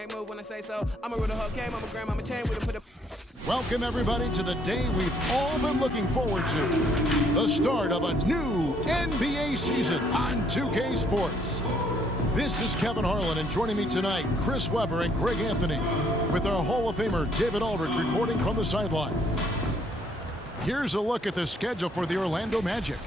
make move when I say so. I'm a real whole game, I'm a grandmama chain with a put a... Welcome everybody to the day we've all been looking forward to. The start of a new NBA season on 2K Sports. This is Kevin Harlan, and joining me tonight, Chris Webber and Greg Anthony, with our Hall of Famer David Aldridge reporting from the sideline. Here's a look at the schedule for the Orlando Magic.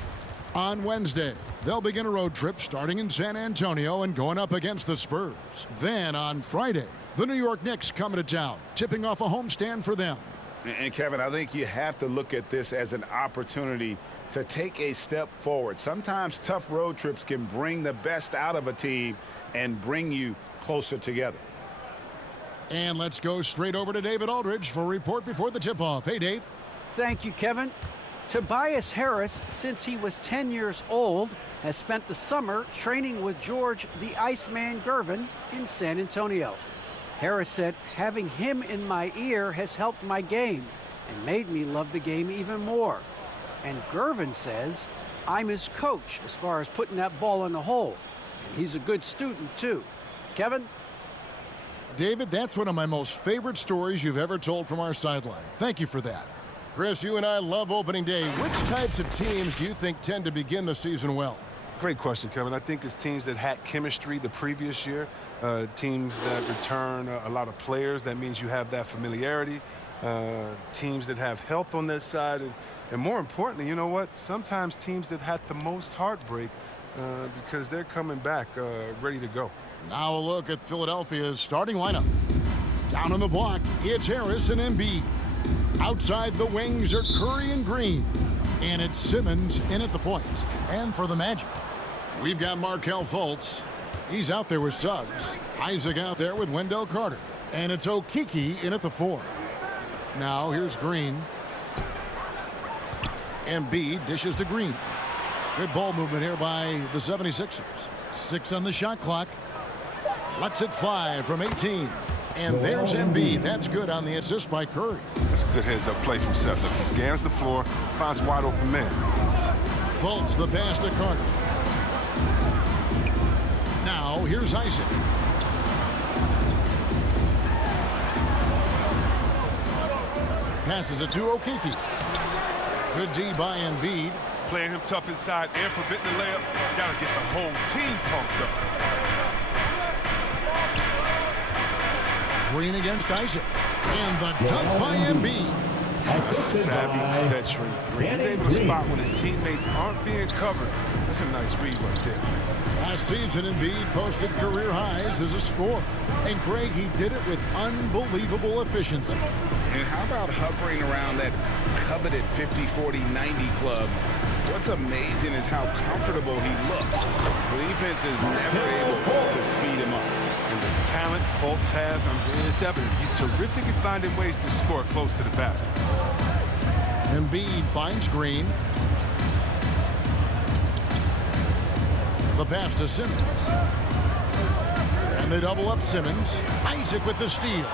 On Wednesday, they'll begin a road trip starting in San Antonio and going up against the Spurs. Then on Friday, the New York Knicks coming to town, tipping off a homestand for them. And Kevin, I think you have to look at this as an opportunity to take a step forward. Sometimes tough road trips can bring the best out of a team and bring you closer together. And let's go straight over to David Aldridge for a report before the tip-off. Hey, Dave. Thank you, Kevin. Tobias Harris, since he was 10 years old, has spent the summer training with George the Iceman Gervin in San Antonio. Harris said, having him in my ear has helped my game and made me love the game even more. And Gervin says, I'm his coach as far as putting that ball in the hole. And he's a good student, too. Kevin? David, that's one of my most favorite stories you've ever told from our sideline. Thank you for that. Chris, you and I love opening day. Which types of teams do you think tend to begin the season well? Great question, Kevin. I think it's teams that had chemistry the previous year, teams that return a lot of players. That means you have that familiarity. Teams that have help on that side. And more importantly, you know what? Sometimes teams that had the most heartbreak because they're coming back ready to go. Now a look at Philadelphia's starting lineup. Down on the block, it's Harris and Embiid. Outside the wings are Curry and Green. And it's Simmons in at the point. And for the Magic, we've got Markelle Fultz. He's out there with Suggs. Isaac out there with Wendell Carter. And it's Okeke in at the 4. Now here's Green. Embiid dishes to Green. Good ball movement here by the 76ers. 6 on the shot clock. Lets it fly from 18. And there's Embiid. That's good on the assist by Curry. That's a good heads-up play from Seth. He scans the floor, finds a wide-open man. Fultz the pass to Carter. Now here's Isaac. Passes it to Okeke. Good D by Embiid. Playing him tough inside and preventing the layup. Gotta get the whole team pumped up. Green against Isaac. And the dunk by Embiid. That's the savvy veteran. Green is able to spot when his teammates aren't being covered. That's a nice read right there. Last season, Embiid posted career highs as a scorer. And Greg, he did it with unbelievable efficiency. And how about hovering around that coveted 50-40-90 club? What's amazing is how comfortable he looks. The defense is never able to speed him up. And the talent Fultz has, it's evident. He's terrific at finding ways to score close to the basket. Embiid finds Green. The pass to Simmons. And they double up Simmons. Isaac with the steal.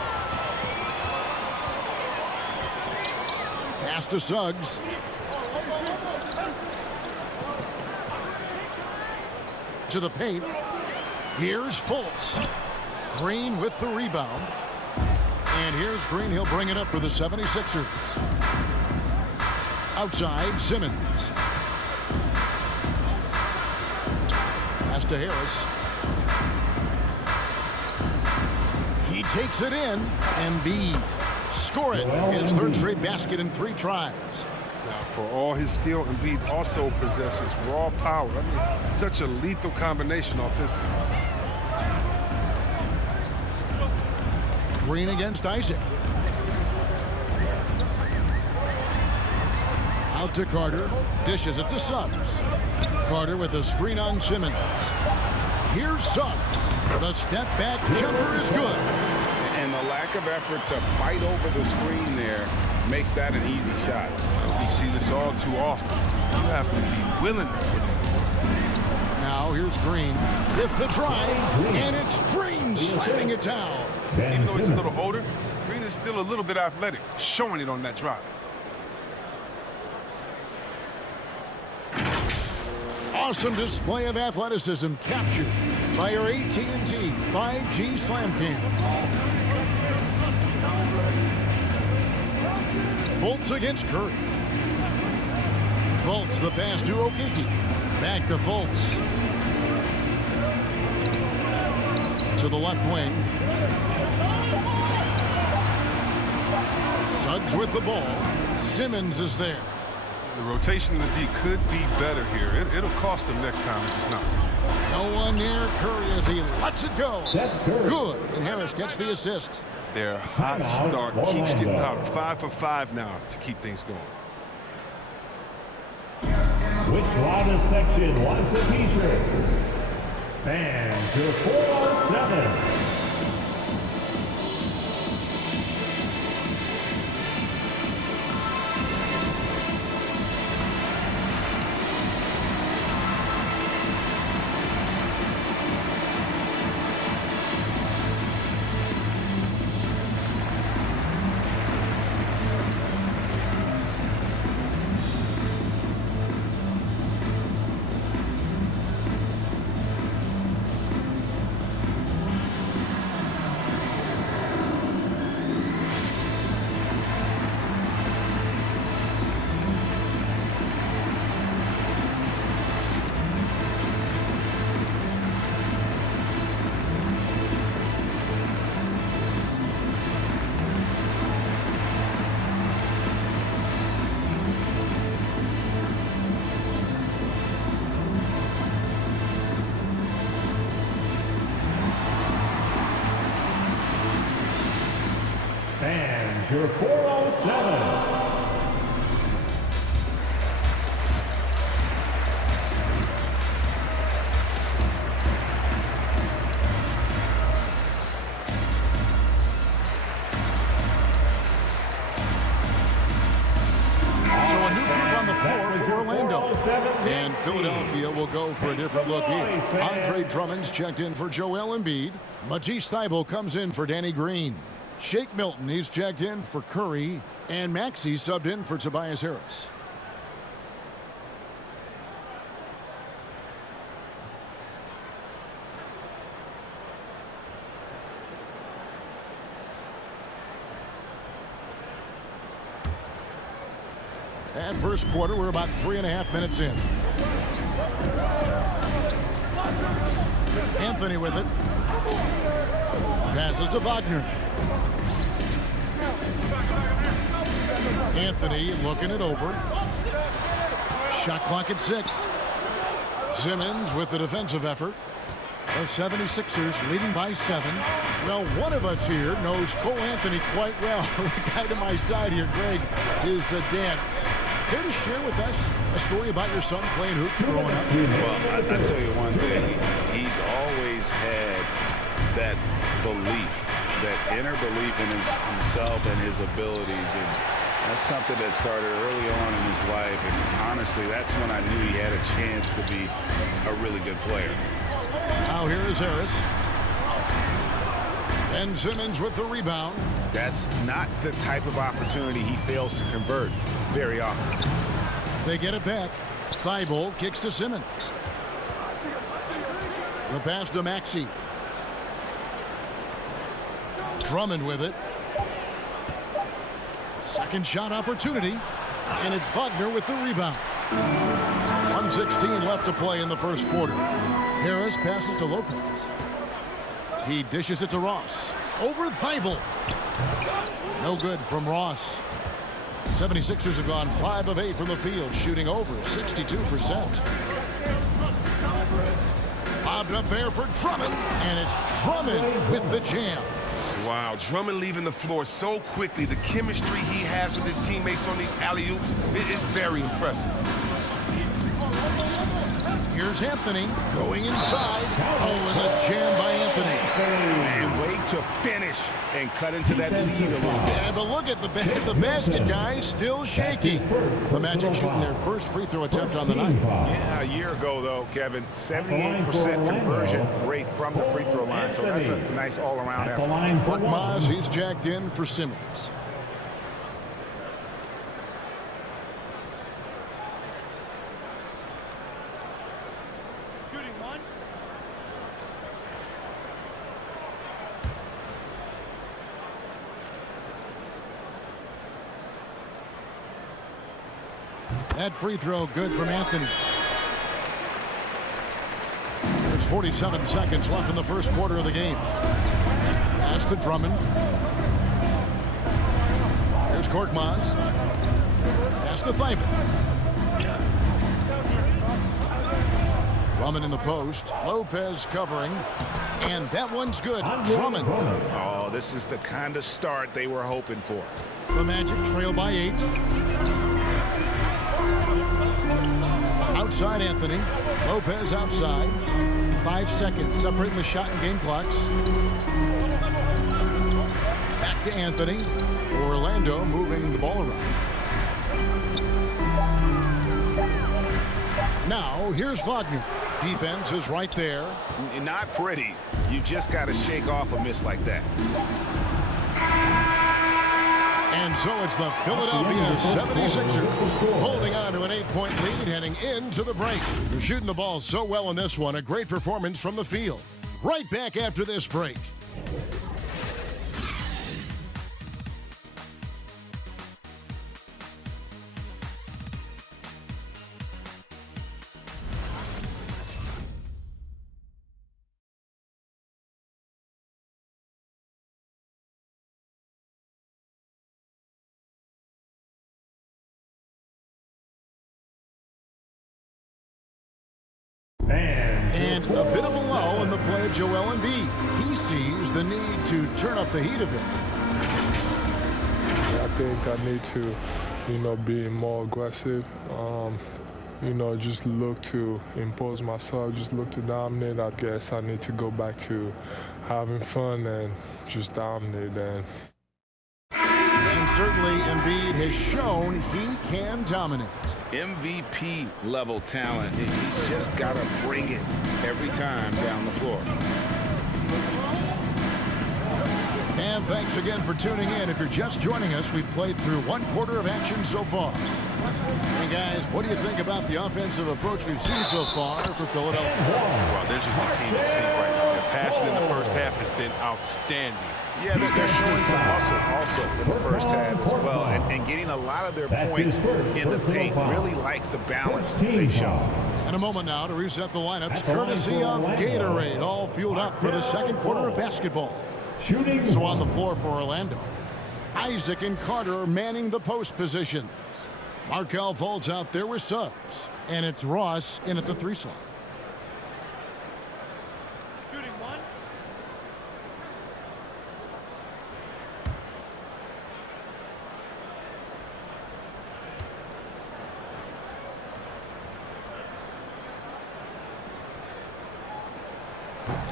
Pass to Suggs. To the paint. Here's Fultz. Green with the rebound. And here's Green. He'll bring it up for the 76ers. Outside, Simmons. Pass to Harris. He takes it in. Embiid scoring his third straight basket in 3 tries. Now, for all his skill, Embiid also possesses raw power. I mean, such a lethal combination offensively. Green against Isaac. Out to Carter. Dishes it to Suggs. Carter with a screen on Simmons. Here's Suggs. The step-back jumper is good. And the lack of effort to fight over the screen there makes that an easy shot. Well, we see this all too often. You have to be willing to put it. Now here's Green with the drive, and it's Green slamming it down. Even though he's a little older, Green is still a little bit athletic, showing it on that drive. awesome display of athleticism captured by your AT&T 5G Slam Cam. Fultz against Curry. Fultz, the pass to Okeke. Back to Fultz. To the left wing. Suggs with the ball. Simmons is there. The rotation in the D could be better here. It'll cost them next time. It's just not. No one near Curry as he lets it go. Good. And Harris gets the assist. Their hot start keeps getting hotter. 5 for 5 now to keep things going. Which loudest section wants a t-shirt? Fans, your 407. And your 407. And Philadelphia will go for a different look here. Andre Drummond's checked in for Joel Embiid. Matisse Thybulle comes in for Danny Green. Shake Milton, he's checked in for Curry. And Maxey subbed in for Tobias Harris. And first quarter, we're about 3.5 minutes in. Anthony with it. Passes to Wagner. Anthony looking it over. Shot clock at 6. Simmons with the defensive effort. The 76ers leading by 7. Well, one of us here knows Cole Anthony quite well. The guy to my side here, Greg, is Dan. Care to share with us a story about your son playing hoops growing up? Well, I tell you one thing. He's always had that belief, that inner belief in himself and his abilities. And that's something that started early on in his life. And honestly, that's when I knew he had a chance to be a really good player. Now here is Harris. And Simmons with the rebound. That's not the type of opportunity he fails to convert very often. They get it back. Thybulle kicks to Simmons. The pass to Maxey. Drummond with it. Second shot opportunity. And it's Wagner with the rebound. 1:16 left to play in the first quarter. Harris passes to Lopez. He dishes it to Ross. Over Thybulle. No good from Ross. 76ers have gone 5 of 8 from the field, shooting over 62%. Bobbed up there for Drummond, and it's Drummond with the jam. Wow, Drummond leaving the floor so quickly. The chemistry he has with his teammates on these alley-oops is very impressive. Here's Anthony going inside. Oh, and a jam by Anthony. And wait to finish and cut into that lead a little bit. Yeah, but look at the basket, guys, still shaky. The Magic shooting their first free throw attempt on the night. Yeah, a year ago, though, Kevin, 78% conversion rate from the free throw line. So that's a nice all-around effort. Mark Maz, he's jacked in for Simmons. That free throw good from Anthony. There's 47 seconds left in the first quarter of the game. Pass to Drummond. Here's Korkmaz. Pass to Thibault. Drummond in the post. Lopez covering. And that one's good. Drummond. Oh, this is the kind of start they were hoping for. The Magic trail by 8. Outside Anthony. Lopez outside. 5 seconds separating the shot and game clocks. Back to Anthony. Orlando moving the ball around. Now here's Wagner. Defense is right there. Not pretty. You just got to shake off a miss like that. And so it's the Philadelphia 76ers holding on to an 8-point lead heading into the break. They're shooting the ball so well in this one. A great performance from the field. Right back after this break. And a bit of a lull in the play of Joel Embiid. He sees the need to turn up the heat a bit. I think I need to, be more aggressive. Just look to impose myself, just look to dominate. I guess I need to go back to having fun and just dominate. And certainly Embiid has shown he can dominate. MVP level talent. He's just got to bring it every time down the floor. And thanks again for tuning in. If you're just joining us, we've played through 1 quarter of action so far. Hey guys, what do you think about the offensive approach we've seen so far for Philadelphia? Well, they're just a team to see right now. Their passing in the first half has been outstanding. Yeah, they're showing some muscle also in the first half as well, and getting a lot of their points in the paint. Really like the balance that they've shown. And a moment now to reset the lineups, courtesy of Gatorade, all fueled up for the second quarter of basketball. So on the floor for Orlando, Isaac and Carter manning the post positions. Markelle Fultz out there with subs, and it's Ross in at the 3 slot.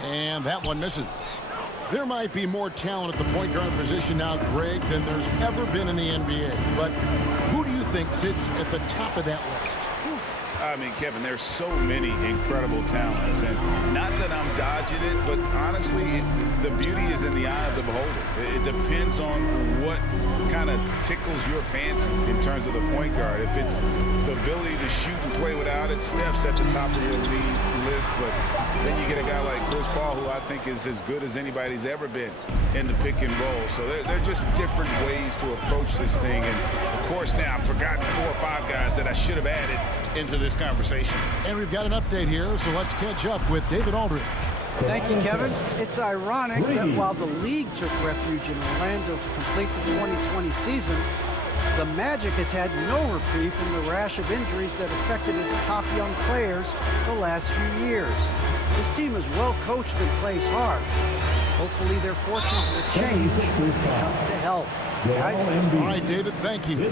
And that one misses. There might be more talent at the point guard position now, Greg, than there's ever been in the NBA. But who do you think sits at the top of that list? I mean, Kevin, there's so many incredible talents, and not that I'm dodging it, but honestly, the beauty is in the eye of the beholder. It depends on what kind of tickles your fancy in terms of the point guard. If it's the ability to shoot and play without it, Steph's at the top of your league list, but then you get a guy like Chris Paul, who I think is as good as anybody's ever been in the pick and roll. So they're just different ways to approach this thing, and of course now I've forgotten 4 or 5 guys that I should have added into this conversation. And we've got an update here, so let's catch up with David Aldridge. Thank you, Kevin. It's ironic that while the league took refuge in Orlando to complete the 2020 season, the Magic has had no reprieve from the rash of injuries that affected its top young players the last few years. This team is well coached and plays hard. Hopefully their fortunes will change when it comes to health. Guys? All right, David, thank you.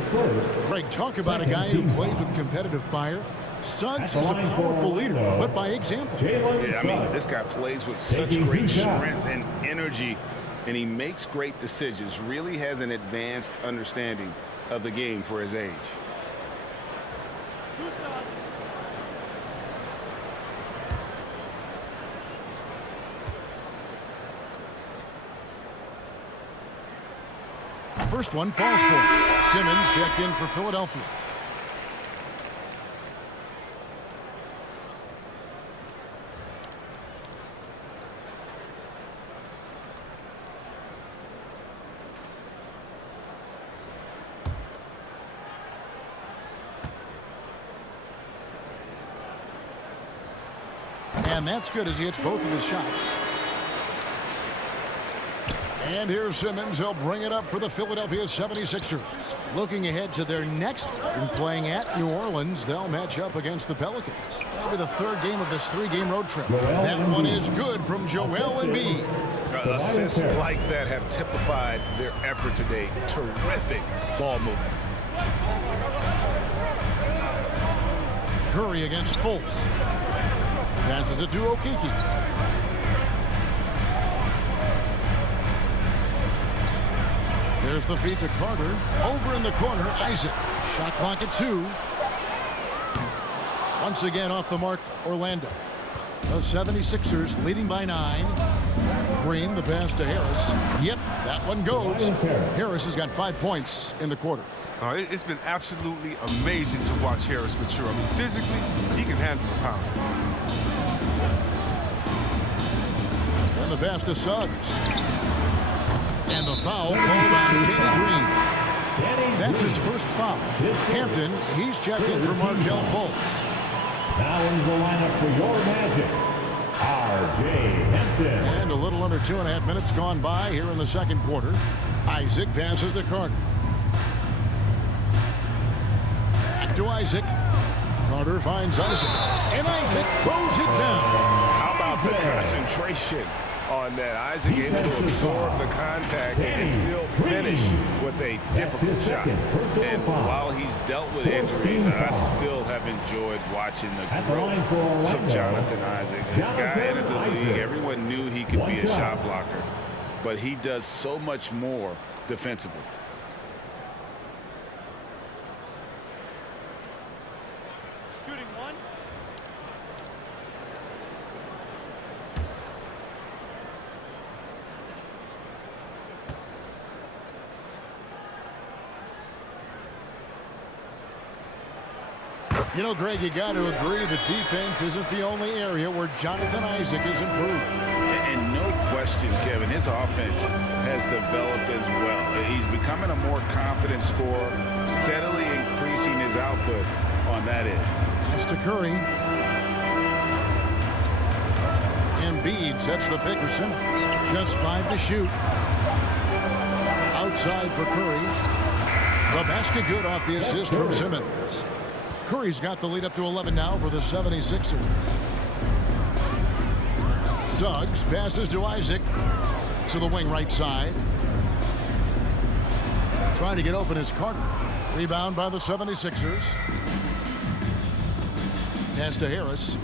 Greg, talk about a guy who plays with competitive fire. Suggs is a powerful leader, but by example. Yeah, I mean, this guy plays with such great strength and energy, and he makes great decisions. Really has an advanced understanding of the game for his age. First one falls for him. Simmons checked in for Philadelphia. And that's good as he hits both of his shots. And here's Simmons. He'll bring it up for the Philadelphia 76ers. Looking ahead to their next game, playing at New Orleans, they'll match up against the Pelicans. That'll be the third game of this three-game road trip. That one is good from Joel Embiid. Assists like that have typified their effort today. Terrific ball movement. Curry against Fultz. Passes it to Okeke. There's the feed to Carter. Over in the corner, Isaac. Shot clock at 2. Once again off the mark, Orlando. The 76ers leading by 9. Green, the pass to Harris. Yep, that one goes. Harris has got 5 points in the quarter. It's been absolutely amazing to watch Harris mature. I mean, physically, he can handle the power. And the pass to Suggs. And the foul called on Danny Green. That's his first foul. Hampton, he's checked in for Markelle Fultz. Now in the lineup for your Magic, R.J. Hampton. And a little under 2.5 minutes gone by here in the second quarter. Isaac passes to Carter. Back to Isaac. Carter finds Isaac. And Isaac throws it down. How about the concentration on that? Isaac able to absorb the contact and still finish with a difficult shot. And while he's dealt with injuries, I still have enjoyed watching the growth of Jonathan Isaac. A guy entered the league, everyone knew he could be a shot blocker, but he does so much more defensively. Shooting one. You know, Greg, you got to agree that defense isn't the only area where Jonathan Isaac has improved. And no question, Kevin, his offense has developed as well. He's becoming a more confident scorer, steadily increasing his output on that end. That's to Curry. Embiid sets the pick for Simmons. Just 5 to shoot. Outside for Curry. The basket good off the assist from Simmons. Curry's got the lead up to 11 now for the 76ers. Suggs passes to Isaac to the wing right side. Trying to get open is Carter. Rebound by the 76ers. Pass to Harris.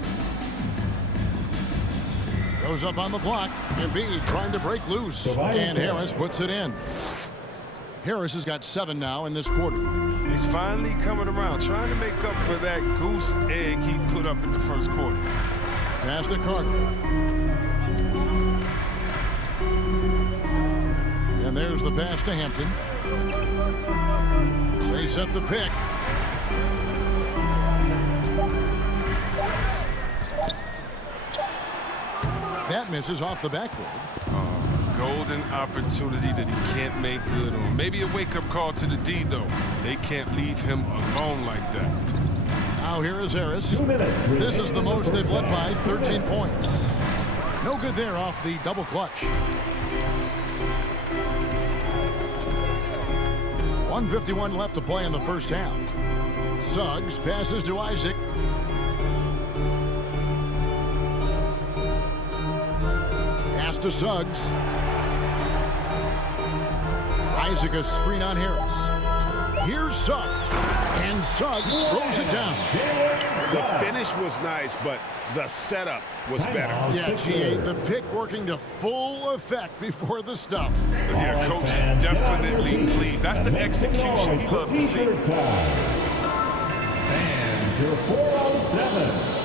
Goes up on the block. Embiid trying to break loose. And Harris puts it in. Harris has got 7 now in this quarter. He's finally coming around, trying to make up for that goose egg he put up in the first quarter. Pass to Carter. And there's the pass to Hampton. They set the pick. That misses off the backboard. Golden opportunity that he can't make good on. Maybe a wake-up call to the D, though. They can't leave him alone like that. Now here is Harris. This is the most they've led by, 13 points. No good there off the double clutch. 1:51 left to play in the first half. Suggs passes to Isaac. Pass to Suggs. Isaac a screen on Harris. Here's Suggs. And Suggs throws it down. The finish was nice, but the setup was better. Yeah, GA, the pick working to full effect before the stuff. Yeah, coach is definitely pleased. That's the execution he loves to see. And your 407.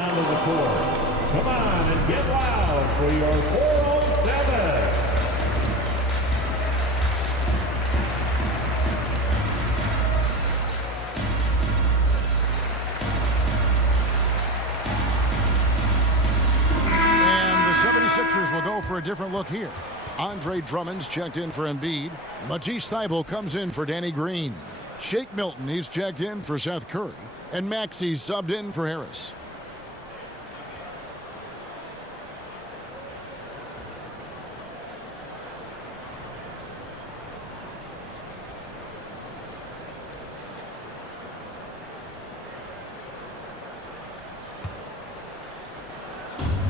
onto the court. Come on and get loud for your 407. And the 76ers will go for a different look here. Andre Drummond's checked in for Embiid. Matisse Thybulle comes in for Danny Green. Shake Milton, he's checked in for Seth Curry. And Maxey's subbed in for Harris.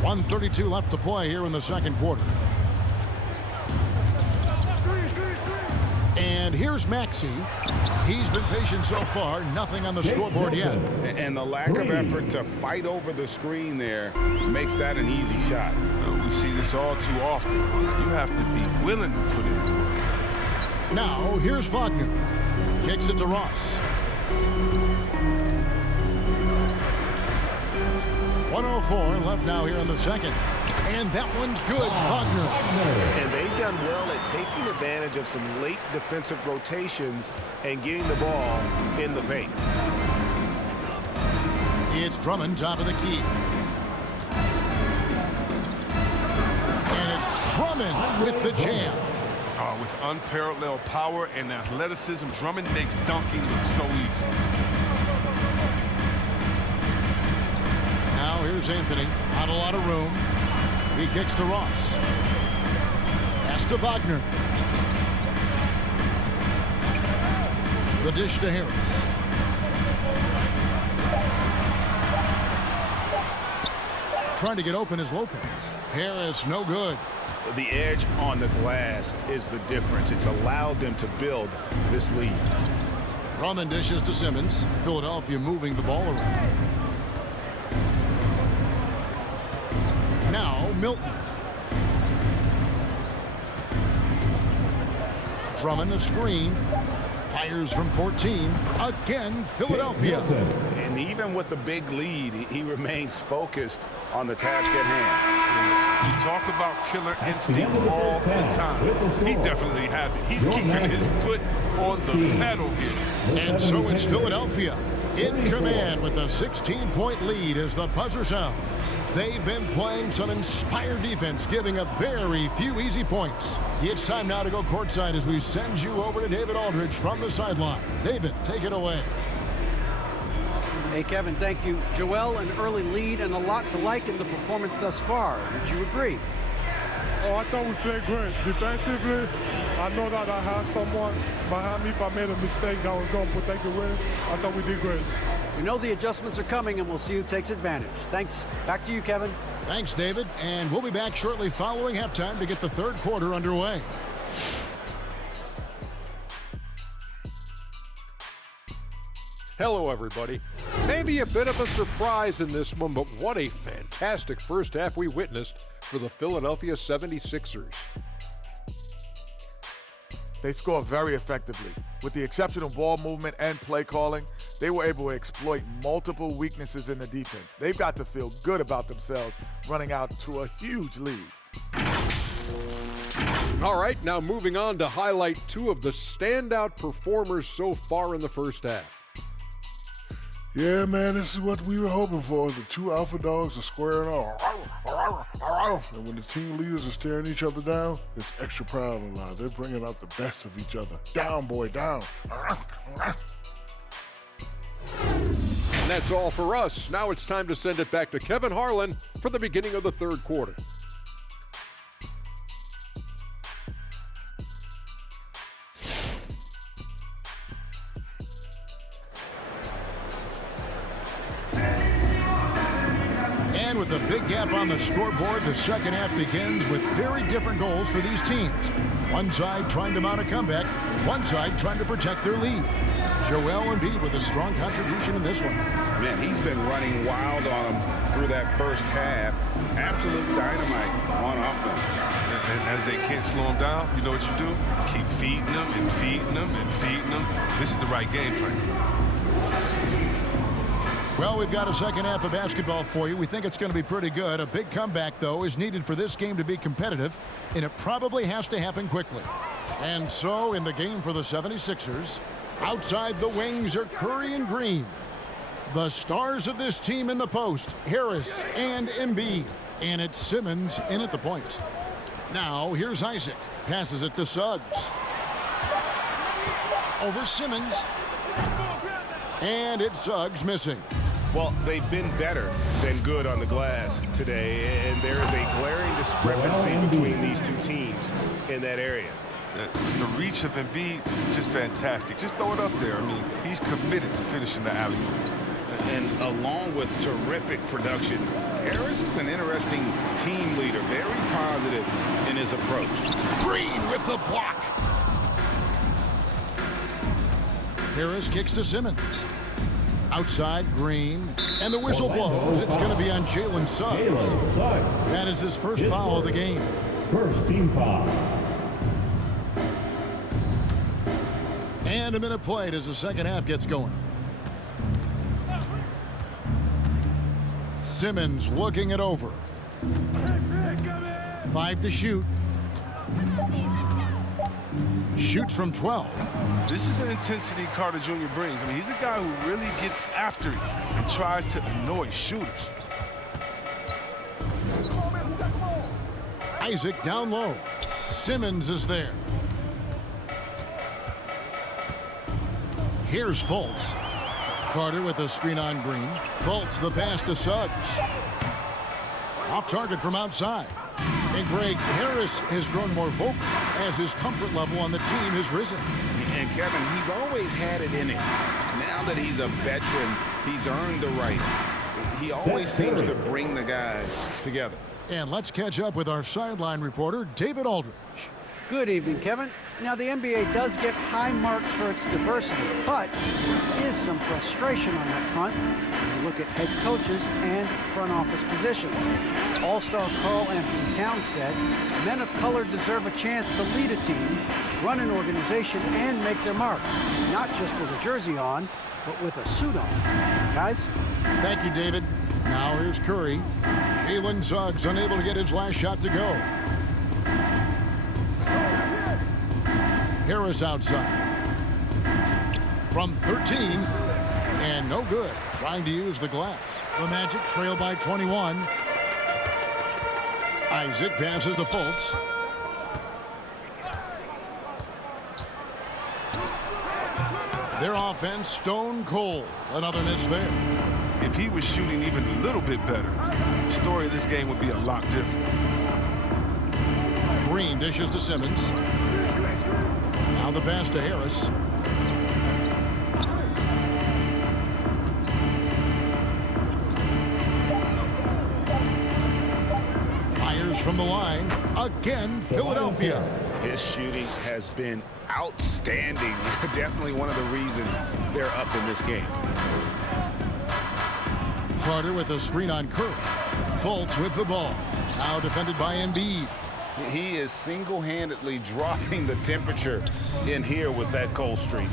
.132 left to play here in the second quarter. And here's Maxey. He's been patient so far. Nothing on the scoreboard yet. And the lack of effort to fight over the screen there makes that an easy shot. We see this all too often. You have to be willing to put in the work. Now, here's Wagner. Kicks it to Ross. 104 left now here in the second. And that one's good. Wagner. And they've done well at taking advantage of some late defensive rotations and getting the ball in the paint. It's Drummond, top of the key. And it's Drummond with the jam. With unparalleled power and athleticism, Drummond makes dunking look so easy. Now here's Anthony. Not a lot of room. He kicks to Ross. Pass to Wagner. The dish to Harris. Trying to get open is Lopez. Harris, no good. The edge on the glass is the difference. It's allowed them to build this lead. Drummond dishes to Simmons. Philadelphia moving the ball around. Now Milton. Drummond a screen. Fires from 14. Again, Philadelphia. And even with the big lead, he remains focused on the task at hand. You talk about killer instinct all the time. He definitely has it. He's keeping his foot on the pedal here. And so it's Philadelphia in command with a 16-point lead as the buzzer sounds. They've been playing some inspired defense, giving up very few easy points. It's time now to go courtside as we send you over to David Aldridge from the sideline. David, take it away. Hey, Kevin, thank you. Joel, an early lead and a lot to like in the performance thus far. Would you agree? Oh, I thought we played great. Defensively, I know that I had someone behind me. If I made a mistake that was going to protect the rim, I thought we did great. We know the adjustments are coming, and we'll see who takes advantage. Thanks. Back to you, Kevin. Thanks, David. And we'll be back shortly following halftime to get the third quarter underway. Hello, everybody. Maybe a bit of a surprise in this one, but what a fantastic first half we witnessed for the Philadelphia 76ers. They scored very effectively. With the exceptional ball movement and play calling, they were able to exploit multiple weaknesses in the defense. They've got to feel good about themselves running out to a huge lead. All right, now moving on to highlight two of the standout performers so far in the first half. Yeah, man, this is what we were hoping for. The two alpha dogs are squaring off. And when the team leaders are staring each other down, it's extra proud and loud. They're bringing out the best of each other. Down, boy, down. And that's all for us. Now it's time to send it back to Kevin Harlan for the beginning of the third quarter. With a big gap on the scoreboard, the second half begins with very different goals for these teams. One side trying to mount a comeback, one side trying to protect their lead. Joel Embiid with a strong contribution in this one. Man, he's been running wild on them through that first half. Absolute dynamite on offense. And as they can't slow him down, you know what you do? Keep feeding them and feeding them and feeding them. This is the right game plan. Well, we've got a second half of basketball for you. We think it's going to be pretty good. A big comeback, though, is needed for this game to be competitive, and it probably has to happen quickly. And so, in the game for the 76ers, outside the wings are Curry and Green. The stars of this team in the post, Harris and Embiid. And it's Simmons in at the point. Now, here's Isaac. Passes it to Suggs. Over Simmons. And it's Suggs missing. Well, they've been better than good on the glass today, and there is a glaring discrepancy between these two teams in that area. The reach of Embiid, just fantastic. Just throw it up there. I mean, he's committed to finishing the alley-oop. And along with terrific production, Harris is an interesting team leader, very positive in his approach. Green with the block. Harris kicks to Simmons. Outside, Green, and the whistle blows. It's going to be on Jalen Suggs. That is his first foul of the game. First team foul. And a minute played as the second half gets going. Simmons looking it over. 5 to shoot. Shoots from 12. This is the intensity Carter Jr. brings. I mean, he's a guy who really gets after it and tries to annoy shooters. Isaac down low. Simmons is there. Here's Fultz. Carter with a screen on Green. Fultz the pass to Suggs. Off target from outside. And Greg, Harris has grown more vocal as his comfort level on the team has risen. And Kevin, he's always had it in him. Now that he's a veteran, he's earned the right. He always seems to bring the guys together. And let's catch up with our sideline reporter, David Aldridge. Good evening, Kevin. Now, the NBA does get high marks for its diversity, but there is some frustration on that front when you look at head coaches and front office positions. All-star Karl Anthony Towns said, men of color deserve a chance to lead a team, run an organization, and make their mark, not just with a jersey on, but with a suit on. Guys? Thank you, David. Now here's Curry. Jalen Suggs unable to get his last shot to go. Harris outside. From 13, and no good. Trying to use the glass. The Magic trail by 21. Isaac passes to Fultz. Their offense stone cold. Another miss there. If he was shooting even a little bit better, the story of this game would be a lot different. Green dishes to Simmons. Now the pass to Harris. Fires from the line. Again, Philadelphia. His shooting has been outstanding. Definitely one of the reasons they're up in this game. Carter with a screen on Curry. Fultz with the ball. Now defended by Embiid. He is single-handedly dropping the temperature in here with that cold streak.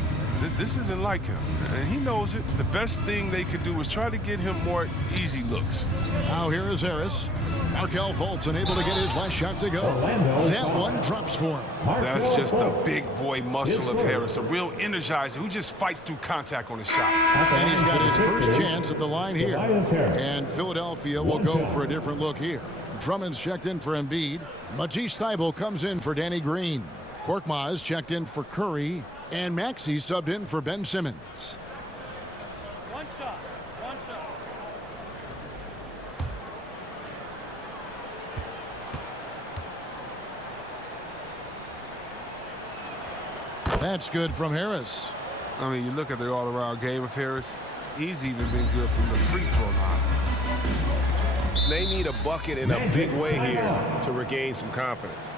This isn't like him, and he knows it. The best thing they could do is try to get him more easy looks. Now here is Harris. Markelle Fultz unable to get his last shot to go. That one drops for him. That's just the big boy muscle of Harris, a real energizer who just fights through contact on his shots. And he's got his first chance at the line here. And Philadelphia will go for a different look here. Drummond's checked in for Embiid. Matisse Thybulle comes in for Danny Green. Korkmaz checked in for Curry. And Maxey subbed in for Ben Simmons. One shot. One shot. That's good from Harris. I mean, you look at the all-around game of Harris, he's even been good from the free throw line. They need a bucket in a big way here to regain some confidence.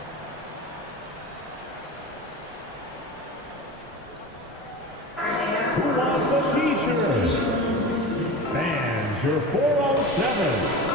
Who wants a t-shirt? Fans, your 407.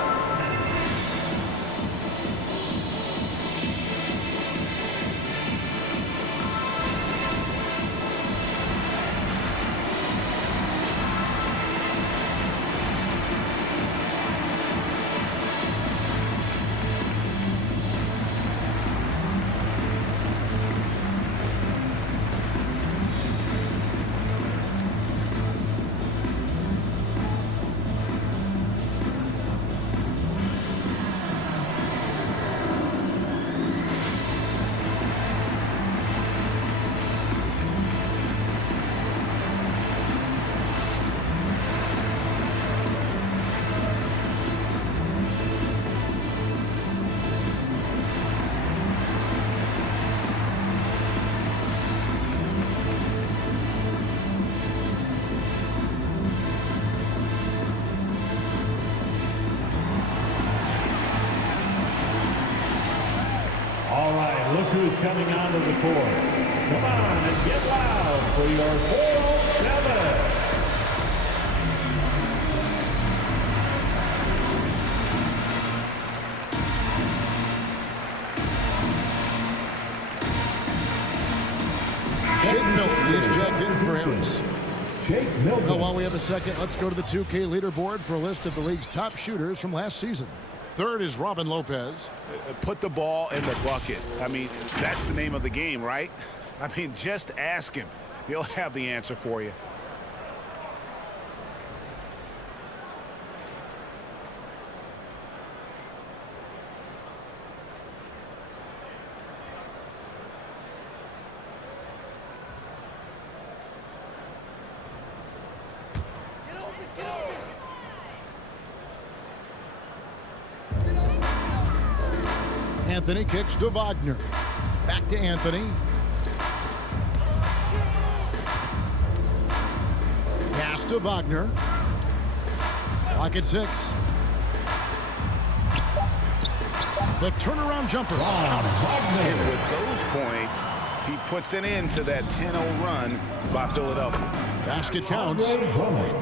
look who's coming onto the court. Come on and get loud for your 407. Shake Milton is checked in for Harris. Shake Milton. Now, while we have a second, let's go to the 2K leaderboard for a list of the league's top shooters from last season. Third is Robin Lopez. Put the ball in the bucket. I mean, that's the name of the game, right? I mean, just ask him. He'll have the answer for you. Anthony kicks to Wagner. Back to Anthony. Pass to Wagner. Clock at 6. The turnaround jumper. And with those points, he puts an end to that 10-0 run by Philadelphia. Basket counts.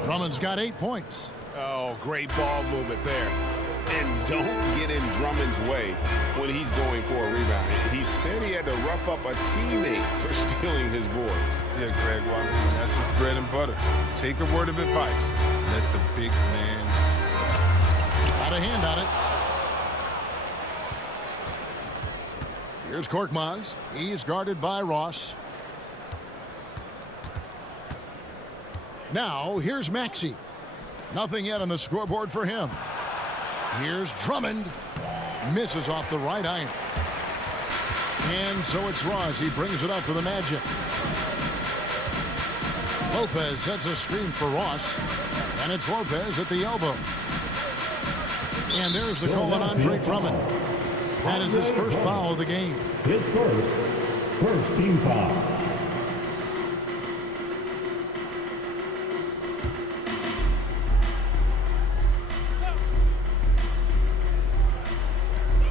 Drummond's got 8 points. Oh, great ball movement there. And don't get in Drummond's way when he's going for a rebound. He said he had to rough up a teammate for stealing his board. Yeah, Greg, well, that's his bread and butter. Take a word of advice. Let the big man. Got a hand on it. Here's Korkmaz. He's guarded by Ross. Now, here's Maxey. Nothing yet on the scoreboard for him. Here's Drummond. Misses off the right iron. And so it's Ross. He brings it up for the Magic. Lopez sets a screen for Ross. And it's Lopez at the elbow. And there's the call on Andre Drummond. That is his first foul of the game. His first team foul.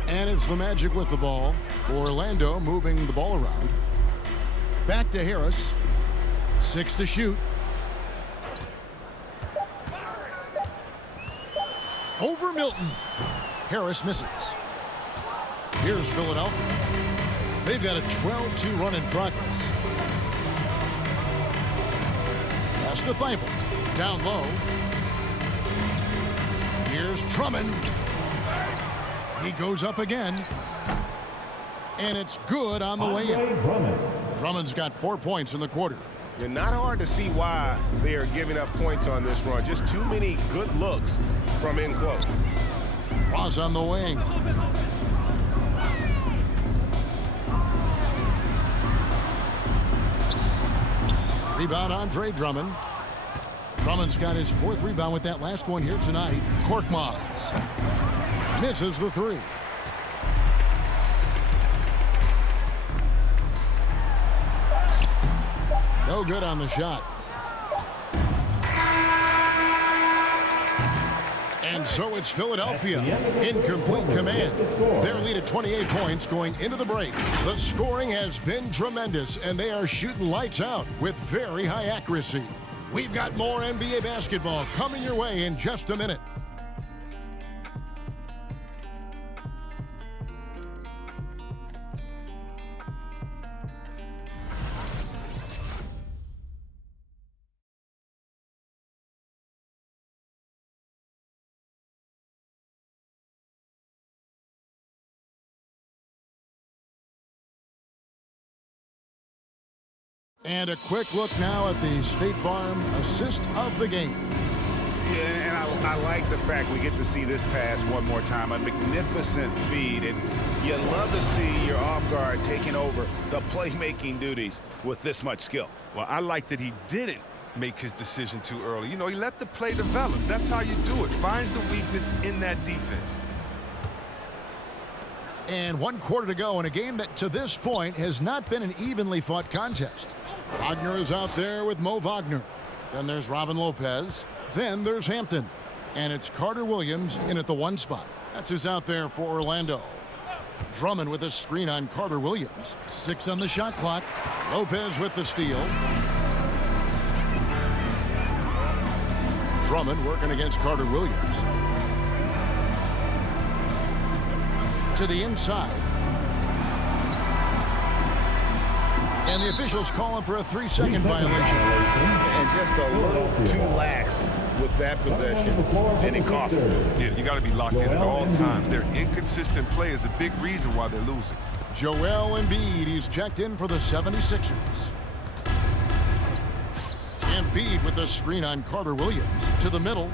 And it's the Magic with the ball. Orlando moving the ball around. Back to Harris. 6 to shoot. Over Milton. Harris misses. Here's Philadelphia. They've got a 12-2 run in progress. Pass to Thibault. Down low. Here's Drummond. He goes up again. And it's good on the way in. Drummond's got 4 points in the quarter. And not hard to see why they are giving up points on this run. Just too many good looks from in close. Ross on the wing. Rebound, Andre Drummond. Drummond's got his 4th rebound with that last one here tonight. Korkmaz misses the 3. No good on the shot. And so it's Philadelphia in complete command. Their lead at 28 points going into the break. The scoring has been tremendous, and they are shooting lights out with very high accuracy. We've got more NBA basketball coming your way in just a minute. And a quick look now at the State Farm assist of the game. Yeah, and I like the fact we get to see this pass one more time. A magnificent feed, and you love to see your off guard taking over the playmaking duties with this much skill. Well, I like that he didn't make his decision too early. You know, he let the play develop. That's how you do it. Finds the weakness in that defense. And 1 quarter to go in a game that to this point has not been an evenly fought contest. Wagner is out there with Mo Wagner. Then there's Robin Lopez. Then there's Hampton. And it's Carter Williams in at the 1 spot. That's who's out there for Orlando. Drummond with a screen on Carter Williams. 6 on the shot clock. Lopez with the steal. Drummond working against Carter Williams. To the inside. And the officials calling for a 3-second violation. And just a little too lax with that possession, and it cost them. Yeah, you got to be locked in at all times. Their inconsistent play is a big reason why they're losing. Joel Embiid, he's checked in for the 76ers. Embiid with a screen on Carter Williams. To the middle.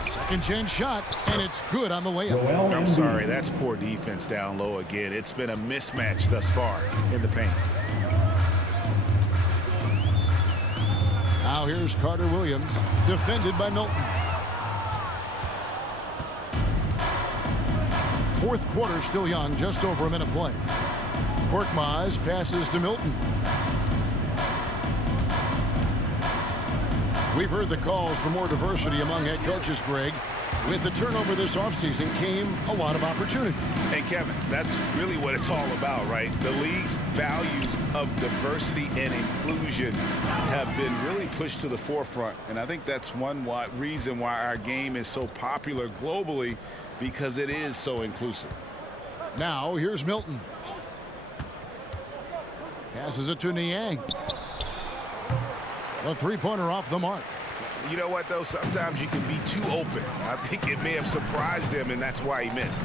Second chance shot, and it's good on the layup. I'm sorry, that's poor defense down low again. It's been a mismatch thus far in the paint. Now here's Carter Williams, defended by Milton. Fourth quarter still young, just over a minute play. Korkmaz passes to Milton. We've heard the calls for more diversity among head coaches, Greg. With the turnover this offseason came a lot of opportunity. And Kevin, that's really what it's all about, right? The league's values of diversity and inclusion have been really pushed to the forefront. And I think that's one reason why our game is so popular globally, because it is so inclusive. Now here's Milton. Passes it to Niang. A three-pointer off the mark. You know what, though? Sometimes you can be too open. I think it may have surprised him, and that's why he missed.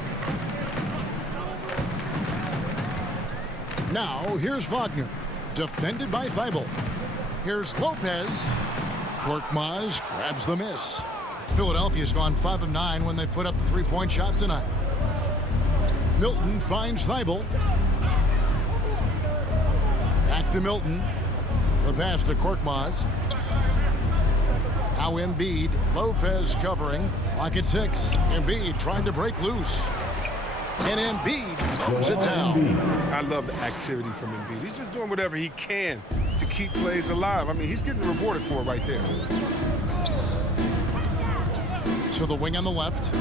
Now, here's Wagner. Defended by Thibault. Here's Lopez. Korkmaz grabs the miss. Philadelphia's gone 5 of 9 when they put up the three-point shot tonight. Milton finds Thibault. Back to Milton. The pass to Korkmaz. Now Embiid. Lopez covering. Clock at 6. Embiid trying to break loose. And Embiid throws it down. I love the activity from Embiid. He's just doing whatever he can to keep plays alive. I mean, he's getting rewarded for it right there. To the wing on the left.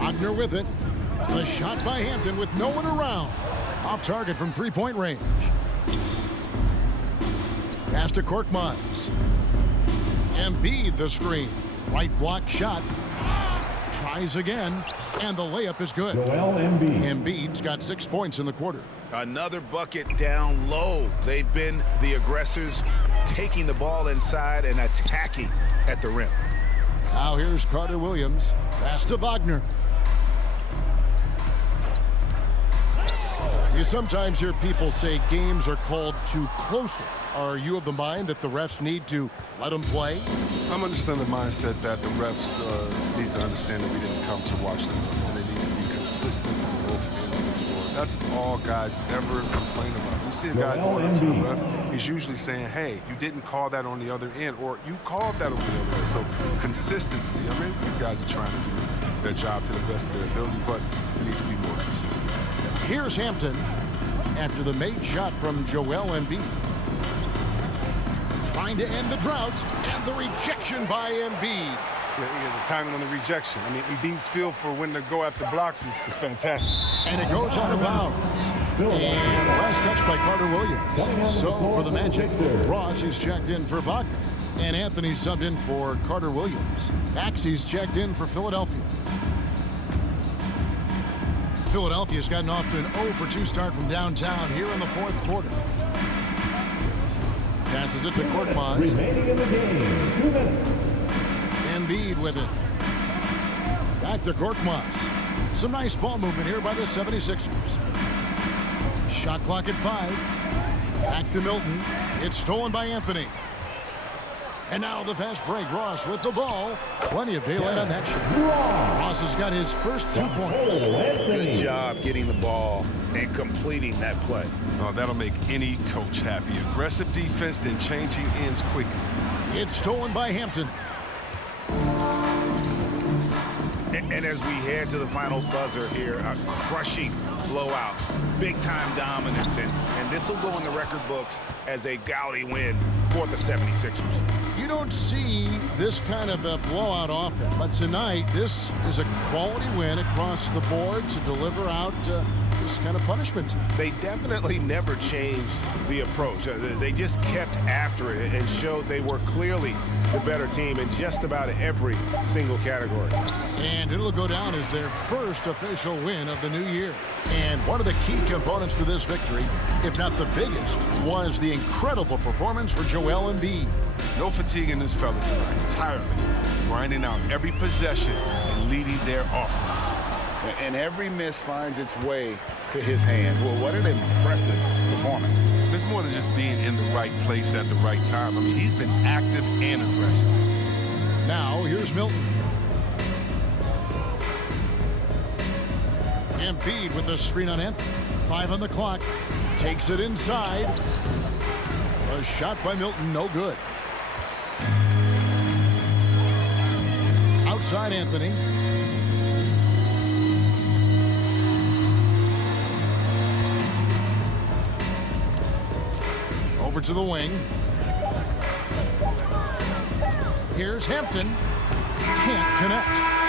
Wagner with it. A shot by Hampton with no one around. Off target from three-point range. Pass to Korkmaz. Embiid the screen. Right block shot. Tries again, and the layup is good. Embiid's got 6 points in the quarter. Another bucket down low. They've been the aggressors, taking the ball inside and attacking at the rim. Now here's Carter Williams. Pass to Wagner. You sometimes hear people say games are called too closely. Are you of the mind that the refs need to let them play? I'm understanding the mindset that the refs need to understand that we didn't come to watch them, and they need to be consistent on both ends of the floor. That's all guys ever complain about. You see a guy going up to the ref, he's usually saying, hey, you didn't call that on the other end, or you called that on the other end. So consistency, I mean, these guys are trying to do their job to the best of their ability, but they need to be more consistent. Here's Hampton after the made shot from Joel Embiid. Trying to end the drought, and the rejection by Embiid. Yeah, the timing on the rejection. I mean, Embiid's feel for when to go after blocks is fantastic. And it goes out of bounds. And last touch by Carter Williams. So for the Magic, Ross is checked in for Wagner. And Anthony subbed in for Carter Williams. Maxey's checked in for Philadelphia. Philadelphia's gotten off to an 0-for-2 start from downtown here in the fourth quarter. Passes it to Korkmaz. Remaining in the game, 2 minutes. Embiid with it. Back to Korkmaz. Some nice ball movement here by the 76ers. Shot clock at 5. Back to Milton. It's stolen by Anthony. And now the fast break. Ross with the ball. Plenty of daylight on that shot. Ross has got his first 2 points. Good job getting the ball and completing that play. Oh, that'll make any coach happy. Aggressive defense, then changing ends quickly. It's stolen by Hampton. And as we head to the final buzzer here, a crushing blowout, big-time dominance, and this will go in the record books as a gaudy win for the 76ers. You don't see this kind of a blowout often, but tonight this is a quality win across the board to deliver out this kind of punishment. They definitely never changed the approach. They just kept after it and showed they were clearly the better team in just about every single category. And it'll go down as their first official win of the new year. And one of the key components to this victory, if not the biggest, was the incredible performance for Joel Embiid. No fatigue in this fella tonight. Tireless, grinding out every possession and leading their offense. And every miss finds its way to his hands. Well, what an impressive performance. It's more than just being in the right place at the right time. I mean, he's been active and aggressive. Now, here's Milton. Embiid with the screen on Anthony. 5 on the clock. Takes it inside. A shot by Milton, no good. Outside Anthony. Over to the wing. Here's Hampton. Can't connect.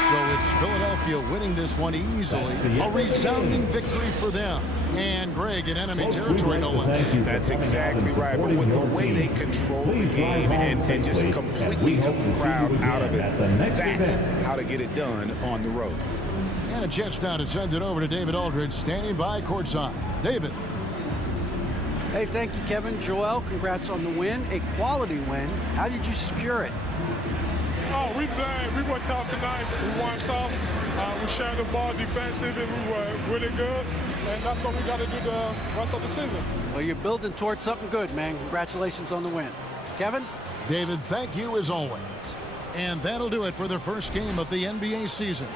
So it's Philadelphia winning this one easily. A resounding victory for them. And Greg in enemy territory, no less. That's exactly right. But with the way they controlled the game and just completely took the crowd out of it, that's how to get it done on the road. And a chance now to send it over to David Aldridge, standing by courtside. David. Hey, thank you, Kevin. Joel, congrats on the win. A quality win. How did you secure it? Oh, we played. We were tough tonight. We won soft. We shared the ball defensive, and we were really good. And that's what we got to do the rest of the season. Well, you're building towards something good, man. Congratulations on the win. Kevin? David, thank you as always. And that'll do it for the first game of the NBA season.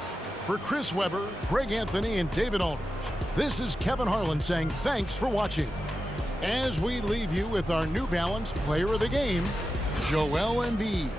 For Chris Webber, Greg Anthony, and David Aldridge, this is Kevin Harlan saying thanks for watching. As we leave you with our New Balance Player of the Game, Joel Embiid.